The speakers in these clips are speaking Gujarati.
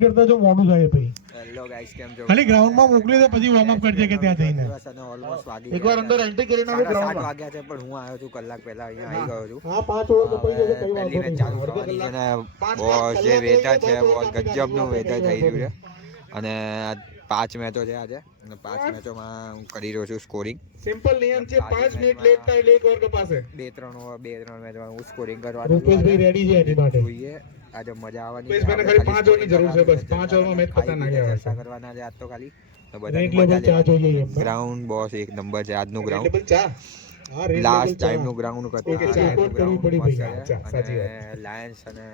કરતા જો મોડું થાય પછી હેલો ગાઈસ કેમ છો ખાલી ગ્રાઉન્ડમાં મોકલી દે પછી વોર્મ અપ કરજે કે ત્યાં જઈને ઓલમોસ્ટ વાગી એકવાર અંદર એન્ટ્રી કરીને આવે 7 ગ્રાઉન્ડમાં વાગ્યા છે પણ હું આવ્યો છું કલાક પહેલા અહીંયા આવી ગયો છું હા 5 ઓવર તો પડી જશે કઈ વાંધો પહેલી મેચ નહીં ચાલુ થવાની છે ને બોસ જે વેધર છે બોસ ગજબનું વેધર થઈ રહ્યું છે અને 5 મેચો છે આજે અને 5 મેચોમાં હું કરી રહ્યો છું સ્કોરિંગ સિમ્પલ નિયમ છે 5 મિનિટ લેટ થાય એટલે એક ઓવર કપાશે 2-3 મેચમાં હું સ્કોરિંગ કરવાનું રૂપેશભાઈ રેડી છે એની માટે જોઈએ આજે મજા આવવાની રૂપેશભાઈને ખાલી 5 ઓવરની જરૂર છે બસ 5 ઓવરમાં મેચ પતા નાખે ચર્ચા કરવાના છે આજ તો ખાલી તો રેડ બધાની લેવલ મજા ચા જોઈએ લેવાની એમ ગ્રાઉન્ડ બોસ એક નંબર છે આજનું ગ્રાઉન્ડ લેવલ ચા હા રેડ લાસ્ટ લેવલ ટાઈમ ચા નું ગ્રાઉન્ડ ઓકે, કરતા ચા કોટ કરવી પડી ભાઈ ચા સાચી વાત અને લાયન્સ અને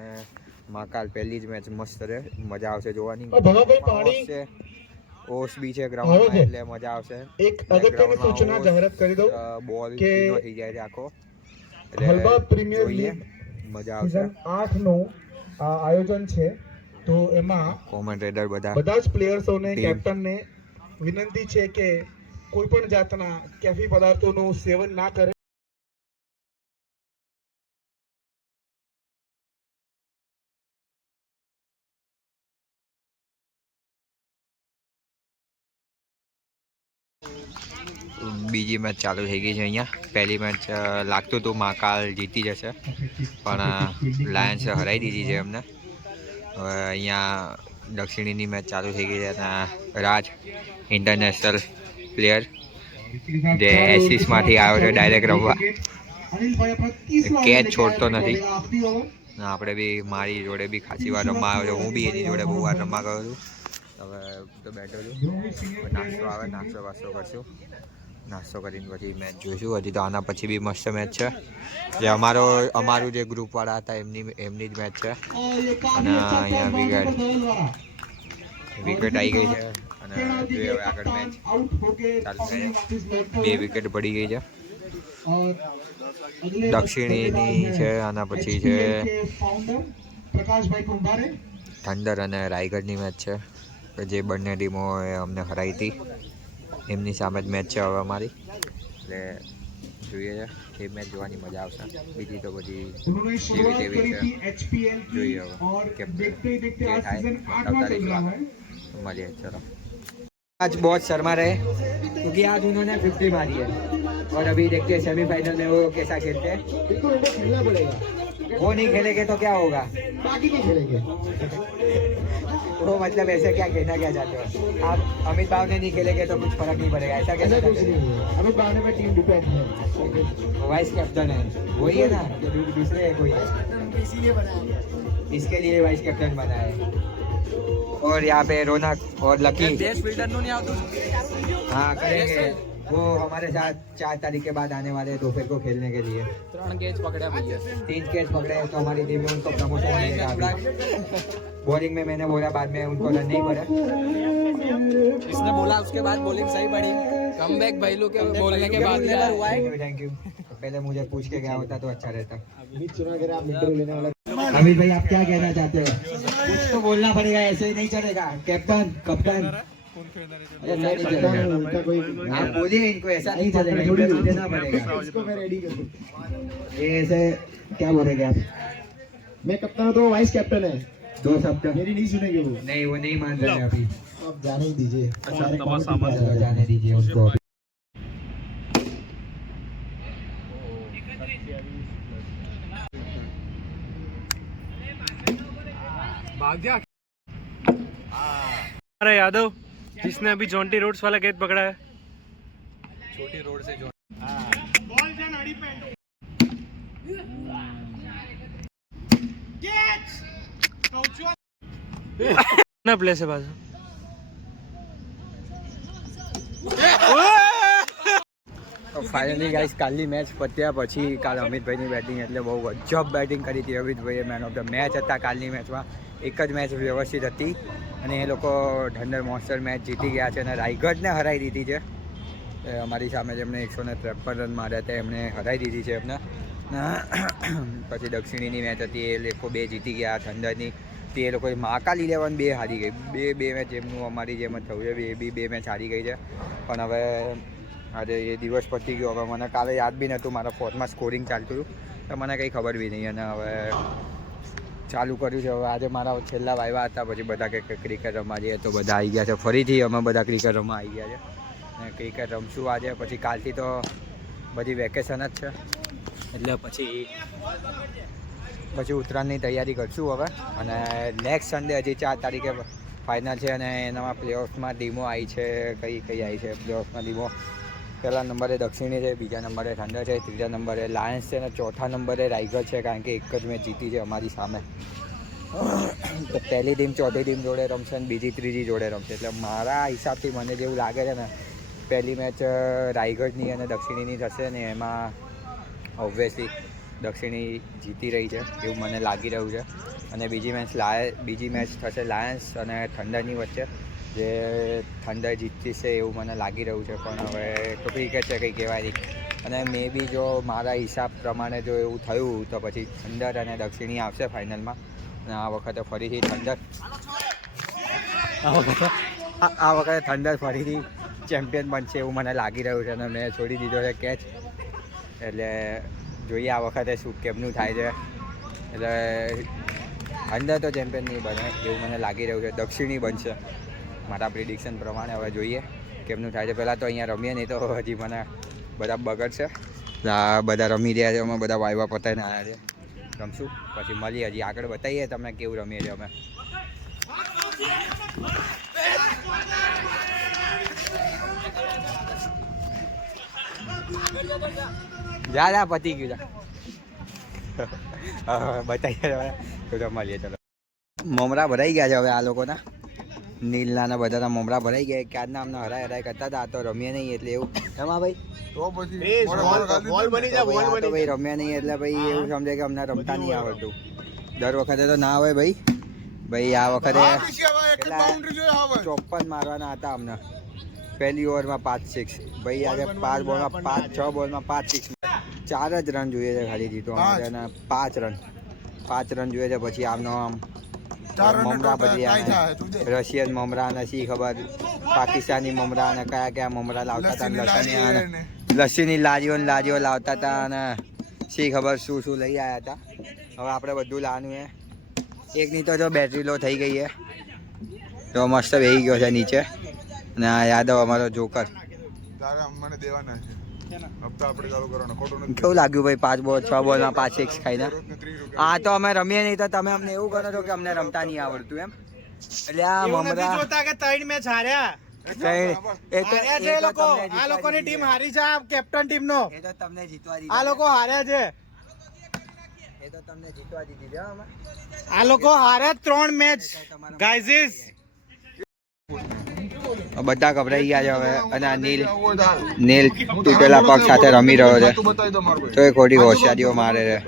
મહાકાલ પહેલી જ મેચ મસ્ત રહે મજા આવશે જોવાની ધમાભાઈ પાણી છે ઓસ બી છે ગ્રાઉન્ડમાં એટલે મજા આવશે એક અગત્યની સૂચના જાહેરાત કરી દઉં બોલ કે ભીનો થઈ જાય છે આખો હલબા પ્રીમિયર જોઈએ લીગ મજા આવશે સીઝન 8 નું આયોજન છે તો એમાં કોમેન્ટેટર બધા બધા જ પ્લેયર્સોને Team. કેપ્ટનને વિનંતી છે કે કોઈ પણ જાતના કેફી પદાર્થોનું સેવન ના કરે બીજી મેચ ચાલુ થઈ ગઈ છે અહીંયા પહેલી મેચ લાગતું હતું મહાકાલ જીતી જશે પણ લાયન્સે હરાઈ દીધી છે એમને હવે અહીંયા દક્ષિણીની મેચ ચાલુ થઈ ગઈ છે અને રાજ ઇન્ટરનેશનલ પ્લેયર જે એસીસમાંથી આવ્યો છે ડાયરેક્ટ રમવા કેચ છોડતો નથી આપણે બી મારી જોડે બી ખાસી વાર રમવા આવ્યો છે હું બી એની જોડે બહુ વાર રમવા ગયો છું હવે તો બેઠો છું નાસ્તો આવે નાસ્તો વાસ્તો કરશું નાસ્તો કરીને પછી મેચ જોઈશું હજી તો આના પછી બી મસ્ત મેચ છે જે અમારું જે ગ્રુપવાળા હતા એમની જ મેચ છે અને અહીંયા વિકેટ આવી ગઈ છે અને જોઈએ હવે આગળ મેચ ચાલુ થાય 2 વિકેટ પડી ગઈ છે દક્ષિણીની છે આના પછી છે થંડર અને રાયગઢની મેચ છે જે બંને ટીમો અમને હરાઈ હતી એમની સામે જ મેચ છે હવે અમારી એટલે જોઈએ છે એ મેચ જોવાની મજા આવશે બીજી તો બધી જેવી તેવી છે જોઈએ હવે કે જે થાય બતાવતા રહીશું આગળ મળીએ ચલો आज बहुत शर्मा रहे क्योंकि आज उन्होंने 50 मारी है और अभी देखते हैं सेमीफाइनल में वो कैसा खेलते हैं बिल्कुल उनको खेलना पड़ेगा वो नहीं खेलेंगे तो क्या होगा बाकी नहीं खेलेंगे वो मतलब ऐसे क्या कहना क्या चाहते हो आप अमित भाव ने नहीं खेलेंगे तो कुछ फर्क नहीं पड़ेगा ऐसा ऐसा कहना कुछ चाहते नहीं है अमित भावने में टीम डिपेंड है हो वाइस कैप्टन है वही है ना कि दूसरे है कोई है इसके लिए वाइस कैप्टन बना है और यहाँ पे रौनक और लकी देश फील्डर नो नहीं आता हाँ करेंगे वो हमारे साथ 4 तारीख के बाद आने वाले हैं दोपहर को खेलने के लिए 3 कैच पकड़ा भैया 3 कैच पकड़े हैं तो हमारी टीम में उनको प्रमोशन मिलेगा बॉलिंग में मैंने बोला बाद में उनको रन नहीं पड़ा इसने बोला उसके बाद बॉलिंग सही पड़ी कमबैक भाई लोग के बोलने के बाद हुआ है थैंक यू पहले मुझे पूछ के गया होता तो अच्छा रहता अमित भाई आप क्या कहना चाहते हो कुछ तो बोलना पड़ेगा ऐसे ही नहीं चलेगा कैप्टन कप्तान ऐसा नहीं चलेगा आप बोलिए इनको ऐसा नहीं चलेगा इनको देना पड़ेगा इसको मैं रेडी कर दूं ये ऐसे क्या बोलेंगे आप मैं कप्तान हूं तो वाइस कैप्टन है 2 शब्द मेरी नहीं सुनेंगे वो नहीं वो नहीं मान रहे हैं अभी आप जाने ही दीजिए सारे काम चलो जाने दीजिए उसको अरे यादव जिसने अभी जॉन्टी रोड्स वाला गेट पकड़ा है छोटी रोड से जो ना प्ले से बाजू તો ફાઇનલી ગાઈસ કાલની મેચ પત્યા પછી કાલ અમિતભાઈની બેટિંગ એટલે બહુ ગજબ બેટિંગ કરી હતી અમિતભાઈએ મેન ઓફ ધ મેચ હતા કાલની મેચમાં એક જ મેચ વ્યવસ્થિત હતી અને એ લોકો ઠંડર મોન્સ્ટર મેચ જીતી ગયા છે અને રાયગઢને હરાઈ દીધી છે અમારી સામે જેમણે 153 રન માર્યા હતા એમણે હરાઈ દીધી છે એમને પછી દક્ષિણીની મેચ હતી એ લોકો 2 જીતી ગયા ઠંડરની તે એ લોકોએ મહાકાલ 11 2 હારી ગઈ બે મેચ એમનું અમારી જેમ જ થયું છે એ બી 2 મેચ હારી ગઈ છે પણ હવે આજે એ દિવસ પતી ગયો હવે મને કાલે યાદ બી નહોતું મારા ફોનમાં સ્કોરિંગ ચાલતું હતું તો મને કંઈ ખબર બી નહીં અને હવે ચાલુ કર્યું છે. હવે આજે મારા છેલ્લા વાયવા હતા, પછી બધા કે ક્રિકેટ રમવા જઈએ તો બધા આવી ગયા છે. ફરીથી અમે બધા ક્રિકેટ રમવા આવી ગયા છે અને ક્રિકેટ રમશું આજે. પછી કાલથી તો બધી વેકેશન જ છે, એટલે પછી ઉત્તરાયણની તૈયારી કરશું હવે. અને નેક્સ્ટ સન્ડે હજી 4 તારીખે ફાઇનલ છે અને એનામાં પ્લેઓફમાં ટીમો આવી છે. કઈ આવી છે પ્લેઓફમાં ટીમો? પહેલા નંબરે દક્ષિણી છે, બીજા નંબરે થંડર છે, ત્રીજા નંબરે લાયન્સ છે અને ચોથા નંબરે રાઇગર છે, કારણ કે એક જ મેચ જીતી છે અમારી સામે. તો પહેલી ટીમ ચોથી ટીમ જોડે રમશે અને બીજી ત્રીજી જોડે રમશે. એટલે મારા હિસાબથી મને જેવું લાગે છે ને, પહેલી મેચ રાયગઢની અને દક્ષિણીની થશે ને એમાં ઓબ્વિયસલી દક્ષિણી જીતી રહી છે એવું મને લાગી રહ્યું છે. અને બીજી મેચ થશે લાયન્સ અને થંડરની વચ્ચે, જે થંડર જીતતી છે એવું મને લાગી રહ્યું છે. પણ હવે તો ક્રિકેટ છે, કંઈ કહેવાય નહીં. અને મે બી જો મારા હિસાબ પ્રમાણે જો એવું થયું તો પછી થંડર અને દક્ષિણી આવશે ફાઇનલમાં. અને આ વખતે ફરીથી થંડર ફરીથી ચેમ્પિયન બનશે એવું મને લાગી રહ્યું છે. અને મેં છોડી દીધો છે કેચ, એટલે જોઈએ આ વખતે શું કેમનું થાય છે. એટલે થંડર તો ચેમ્પિયન નહીં બને એવું મને લાગી રહ્યું છે, દક્ષિણી બનશે મારા પ્રિડિક્શન પ્રમાણે. હવે જોઈએ કેમનું થાય છે. પહેલાં તો અહીંયા રમીએ નહીં તો હજી મને બધા બગડશે. બધા રમી રહ્યા છે, અમે બધા વાયવા પતાવીને આવ્યા છે. રમશું પછી મળીએ, હજી આગળ બતાવીએ તમે કેવું રમીએ છીએ અમે. જા પતી ગયું બતાવીએ તો મળીએ. ચલો મમરા ભરાઈ ગયા છે હવે આ લોકોના, નીલના બધાના મમરા ભરાઈ ગયા. ક્યારના અમને હરાય કરતા હતા, તો રમીએ નહીં એટલે એવું રમા ભાઈ ભાઈ રમ્યા નહીં એટલે ભાઈ એવું સમજે કે અમને રમતા નહીં આવડતું. દર વખતે તો ના હોય ભાઈ આ વખતે 54 મારવાના હતા અમને. પહેલી ઓવરમાં 5 6 ભાઈ. આજે 5 બોલમાં 6 બોલમાં 5 6, 4 જ રન જોઈએ છે ખાલી જીતવા માટે. અને 5 રન જોઈએ છે. પછી આમનો આમ મમરા પછી રશિયન મમરા અને શી ખબર પાકિસ્તાની મમરા અને કયા મમરા લાવતા હતા. લસ્સીની લારીઓ લાવતા હતા અને શી ખબર શું લઈ આવ્યા હતા. હવે આપણે બધું લાવવાનું છે. એકની તો જો બેટરી લો થઈ ગઈ છે, તો મસ્ત બેસી ગયો છે નીચે. અને આ યાદવ અમારો જોકર. કેવું લાગ્યું ભાઈ 5 બોલ 6 બોલમાં 5 6 ખાઈને? હા તો અમે રમીએ નહીં તો તમે અમને એવું કરો છો કે અમને રમતા નહીં આવડતું એમ? એટલે આ મમરા જોતા કે 3 મેચ હાર્યા આ લોકોની ટીમ હારી છે, કેપ્ટન ટીમ નો. એ તો તમને જીતવા દીધી, આ લોકો હાર્યા છે, એ તો તમને જીતવા દીધી છે. આ લોકો હાર્યા 3 મેચ ગાઈઝ. બધા ગભરાઈ ગયા છે હવે. અને આ નીલ તૂટેલા પગ સાથે રમી રહ્યો છે, તો એ ખોટી હોશિયારીઓ મારે છે.